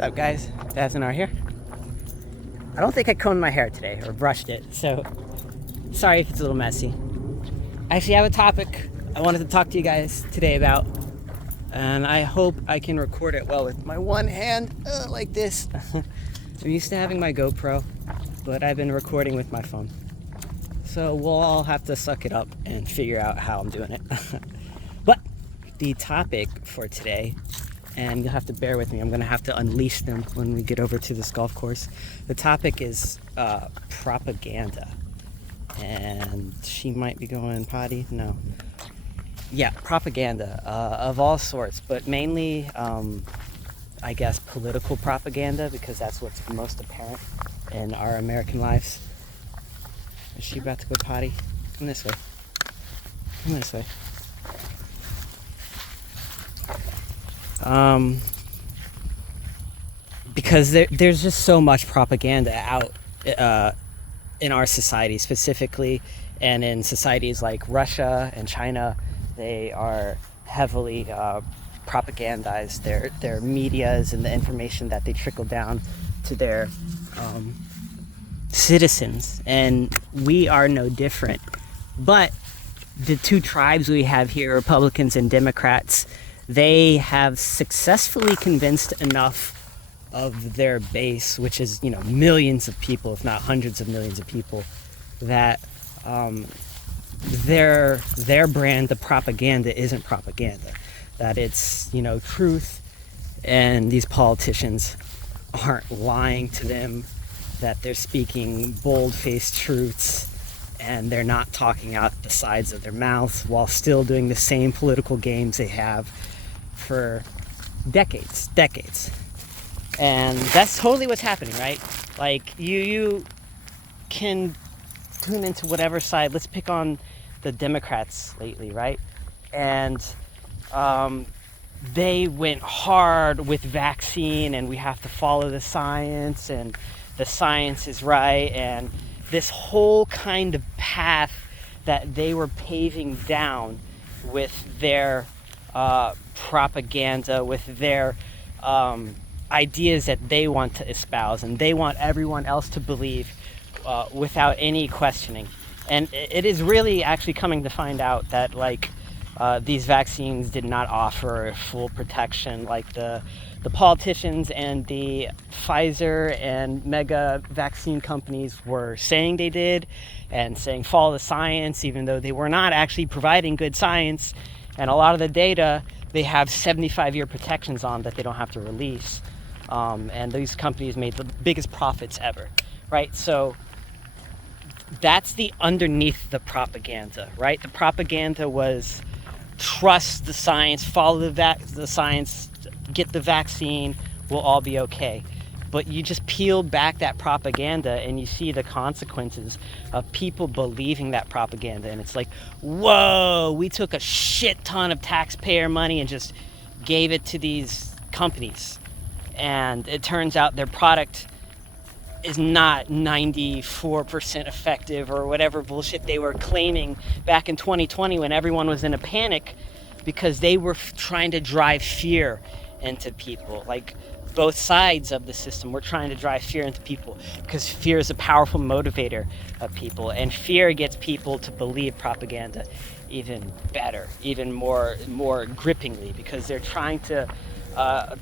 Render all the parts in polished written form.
What's up, guys? Dazanar here. I don't think I combed my hair today or brushed it, so sorry if it's a little messy. I actually have a topic I wanted to talk to you guys today about, and I hope I can record it well with my one hand like this. I'm used to having my GoPro, but I've been recording with my phone. So we'll all have to suck it up and figure out how I'm doing it. But the topic for today, and you'll have to bear with me, I'm going to have to unleash them when we get over to this golf course. The topic is propaganda. And she might be going potty? No. Yeah, propaganda of all sorts, but mainly, I guess, political propaganda, because that's what's most apparent in our American lives. Is she about to go potty? Come this way. Come this way. Because there's just so much propaganda out in our society specifically, and in societies like Russia and China. They are heavily propagandized. Their medias and the information that they trickle down to their citizens, and we are no different. But the two tribes we have here, Republicans and Democrats, they have successfully convinced enough of their base, which is, millions of people, if not hundreds of millions of people, that their brand, the propaganda, isn't propaganda. That it's, truth, and these politicians aren't lying to them, that they're speaking bold-faced truths, and they're not talking out the sides of their mouths while still doing the same political games they have for decades. And that's totally what's happening, right? Like, you can tune into whatever side. Let's pick on the Democrats lately, right? And they went hard with vaccine, and we have to follow the science, and the science is right, and this whole kind of path that they were paving down with their propaganda, with their ideas that they want to espouse, and they want everyone else to believe without any questioning. And it is really actually coming to find out that these vaccines did not offer full protection like the politicians and the Pfizer and mega vaccine companies were saying they did, and saying follow the science, even though they were not actually providing good science. And a lot of the data they have 75-year protections on that they don't have to release. And these companies made the biggest profits ever, right? So that's the underneath the propaganda, right? The propaganda was trust the science, follow the science, get the vaccine, we'll all be okay. But you just peel back that propaganda and you see the consequences of people believing that propaganda. And it's like, whoa, we took a shit ton of taxpayer money and just gave it to these companies. And it turns out their product is not 94% effective or whatever bullshit they were claiming back in 2020 when everyone was in a panic, because they were trying to drive fear into people. Like, both sides of the system were trying to drive fear into people, because fear is a powerful motivator of people, and fear gets people to believe propaganda even better, even more grippingly, because they're trying to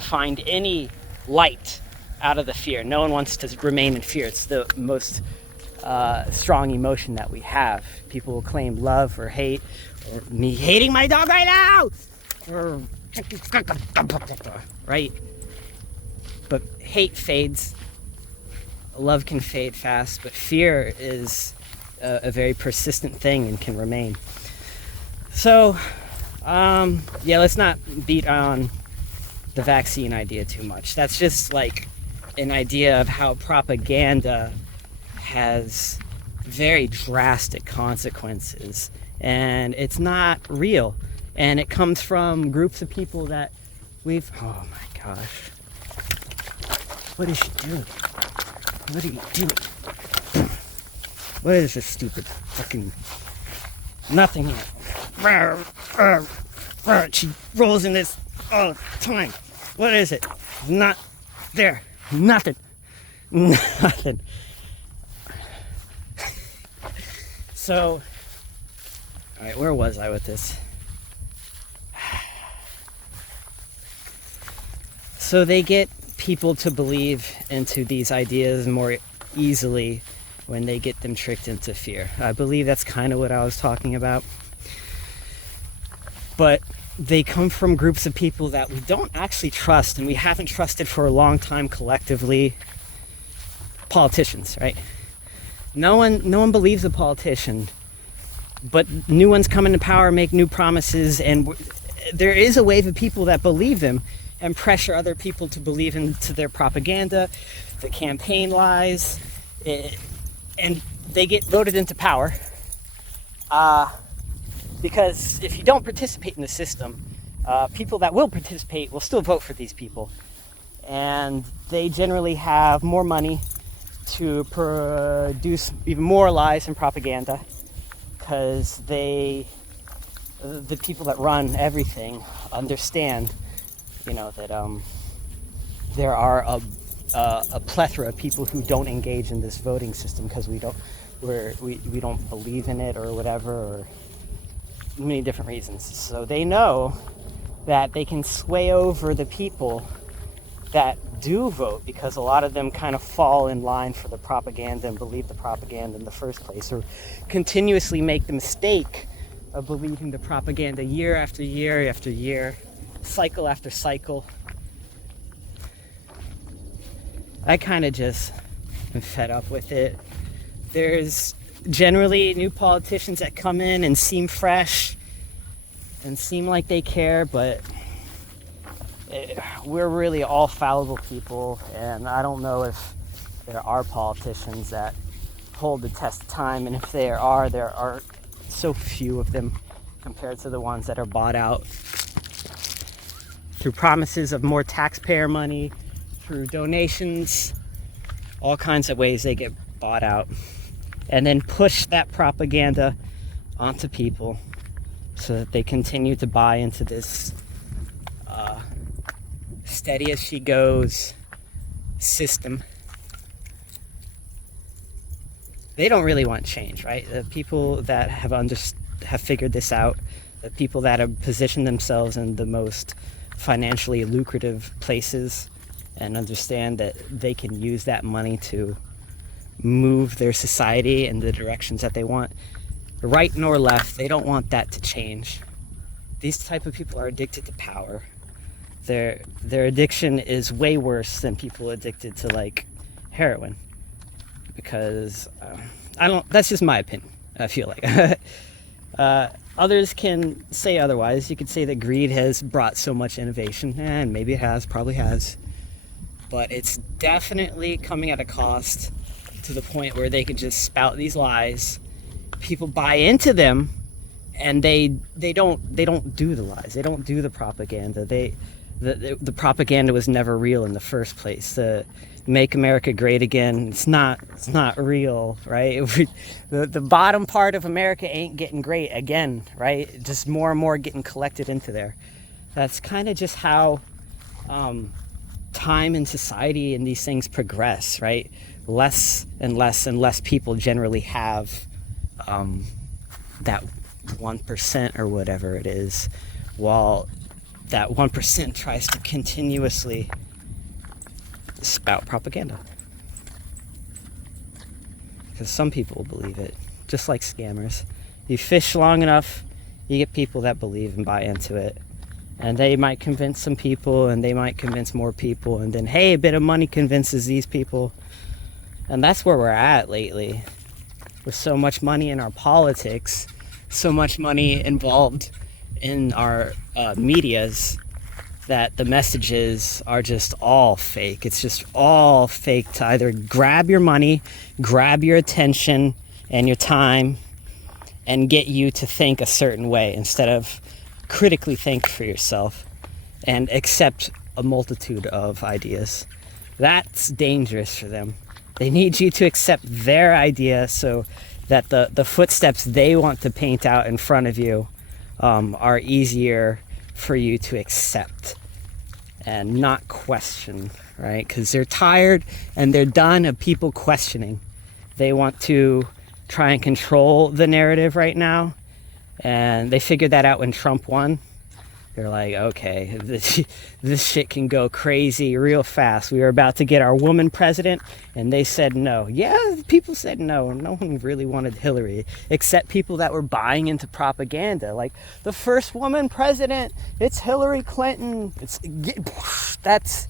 find any light out of the fear. No one wants to remain in fear. It's the most strong emotion that we have. People will claim love or hate, or me hating my dog right now, or right? But hate fades, love can fade fast, but fear is a very persistent thing and can remain. So, let's not beat on the vaccine idea too much. That's just like an idea of how propaganda has very drastic consequences, and it's not real, and it comes from groups of people that oh my gosh, what is she doing? What are you doing? What is this stupid fucking nothing here? She rolls in this all the time. What is it? Not There. Nothing. Nothing. So, all right, where was I with this? So they get people to believe into these ideas more easily when they get them tricked into fear. I believe that's kind of what I was talking about. But they come from groups of people that we don't actually trust, and we haven't trusted for a long time collectively. Politicians, right? No one believes a politician, but new ones come into power, make new promises, and there is a wave of people that believe them and pressure other people to believe into their propaganda, the campaign lies, and they get voted into power. Because if you don't participate in the system, people that will participate will still vote for these people. And they generally have more money to produce even more lies and propaganda, because the people that run everything understand, that there are a plethora of people who don't engage in this voting system because we don't believe in it or whatever, or many different reasons. So they know that they can sway over the people that do vote, because a lot of them kind of fall in line for the propaganda and believe the propaganda in the first place, or continuously make the mistake of believing the propaganda year after year after year, cycle after cycle. I kind of just am fed up with it. There's generally new politicians that come in and seem fresh and seem like they care, but we're really all fallible people, and I don't know if there are politicians that hold the test of time, and if there are so few of them compared to the ones that are bought out through promises of more taxpayer money, through donations, all kinds of ways they get bought out, and then push that propaganda onto people so that they continue to buy into this steady as she goes system. They don't really want change, right? The people that have figured this out, the people that have positioned themselves in the most financially lucrative places and understand that they can use that money to move their society in the directions that they want, right nor left, they don't want that to change. These type of people are addicted to power. Their addiction is way worse than people addicted to like heroin, because that's just my opinion. I feel like others can say otherwise. You could say that greed has brought so much innovation, and maybe it has, probably has, but it's definitely coming at a cost, to the point where they could just spout these lies, people buy into them, and they don't do the lies, they don't do the propaganda. The propaganda was never real in the first place. The Make America Great Again, it's not real, right? The bottom part of America ain't getting great again, right? Just more and more getting collected into there. That's kind of just how time and society and these things progress, right? Less and less and less people generally have that 1% or whatever it is, while that 1% tries to continuously spout propaganda. Because some people believe it, just like scammers. You fish long enough, you get people that believe and buy into it. And they might convince some people, and they might convince more people, and then, hey, a bit of money convinces these people. And that's where we're at lately. With so much money in our politics, so much money involved in our medias, that the messages are just all fake. It's just all fake to either grab your money, grab your attention and your time, and get you to think a certain way instead of critically think for yourself and accept a multitude of ideas. That's dangerous for them. They need you to accept their idea so that the footsteps they want to paint out in front of you are easier for you to accept. and not question, right? Because they're tired and they're done of people questioning. They want to try and control the narrative right now, and they figured that out when Trump won. They're like, okay, this shit can go crazy real fast. We were about to get our woman president, and they said no. Yeah, people said no. No one really wanted Hillary, except people that were buying into propaganda. Like, the first woman president, it's Hillary Clinton. That's...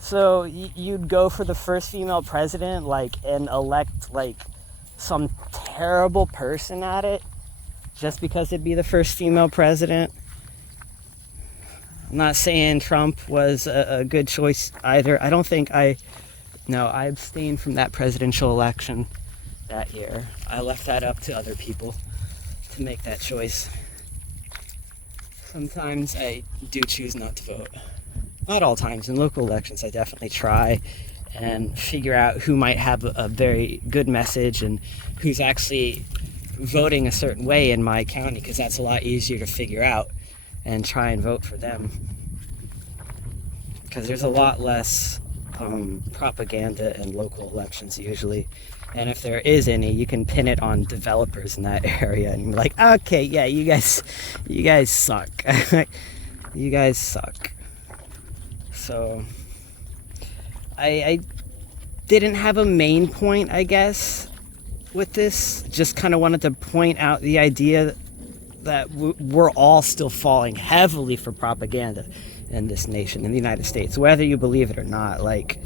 So you'd go for the first female president, like, and elect, like, some terrible person at it, just because it'd be the first female president. I'm not saying Trump was a good choice either. I don't think I abstained from that presidential election that year. I left that up to other people to make that choice. Sometimes I do choose not to vote. Not all times. In local elections, I definitely try and figure out who might have a very good message and who's actually voting a certain way in my county, because that's a lot easier to figure out, and try and vote for them, because there's a lot less propaganda in local elections usually, and if there is any, you can pin it on developers in that area and be like, okay, yeah, you guys suck. You guys suck. So I didn't have a main point, I guess, with this. Just kind of wanted to point out the idea that we're all still falling heavily for propaganda in this nation, in the United States, whether you believe it or not. Like,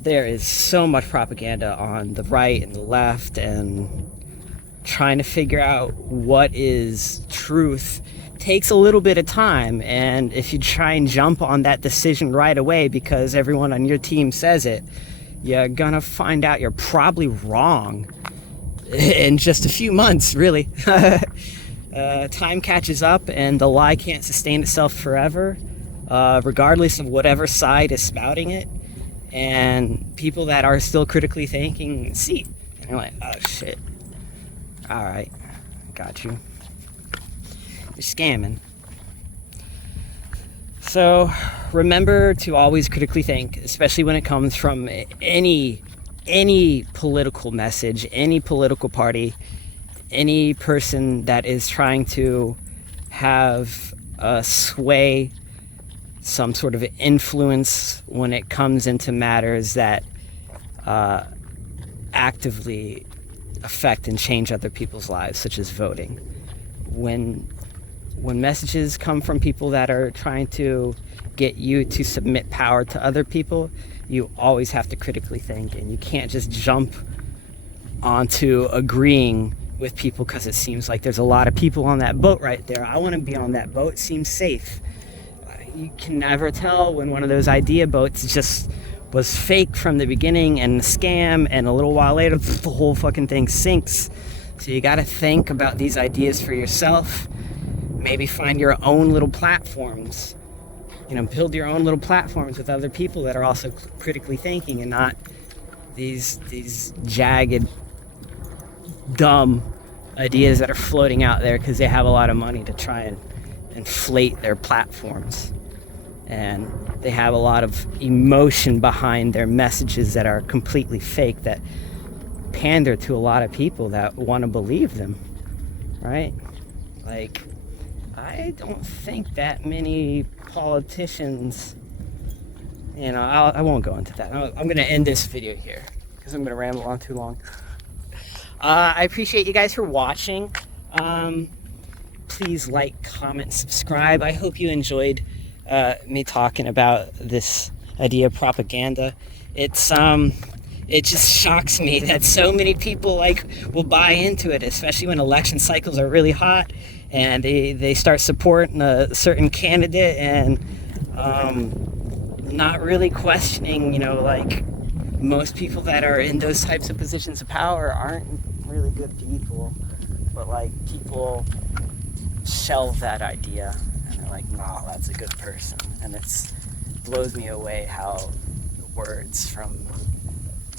there is so much propaganda on the right and the left, and trying to figure out what is truth takes a little bit of time. And if you try and jump on that decision right away because everyone on your team says it, you're gonna find out you're probably wrong in just a few months, really. Time catches up and the lie can't sustain itself forever, regardless of whatever side is spouting it. And people that are still critically thinking see, and you're like, oh shit, all right, got you. You're scamming. So remember to always critically think, especially when it comes from any political message, any political party, any person that is trying to have a sway, some sort of influence when it comes into matters that actively affect and change other people's lives, such as voting. When messages come from people that are trying to get you to submit power to other people, you always have to critically think, and you can't just jump onto agreeing with people because it seems like there's a lot of people on that boat right there. I want to be on that boat. It seems safe. You can never tell when one of those idea boats just was fake from the beginning and a scam, and a little while later the whole fucking thing sinks. So you got to think about these ideas for yourself. Maybe find your own little platforms. Build your own little platforms with other people that are also critically thinking, and not these jagged, dumb ideas that are floating out there because they have a lot of money to try and inflate their platforms. And they have a lot of emotion behind their messages that are completely fake, that pander to a lot of people that want to believe them, right? Like, I don't think that many politicians, I won't go into that. I'm going to end this video here because I'm going to ramble on too long. I appreciate you guys for watching. Please like, comment, subscribe. I hope you enjoyed me talking about this idea of propaganda. It just shocks me that so many people will buy into it, especially when election cycles are really hot and they start supporting a certain candidate and not really questioning, most people that are in those types of positions of power aren't really good people, but people shelve that idea and they're like, nah, that's a good person. And it blows me away how words from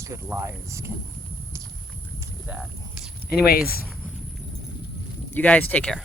good liars can do that. Anyways, you guys take care.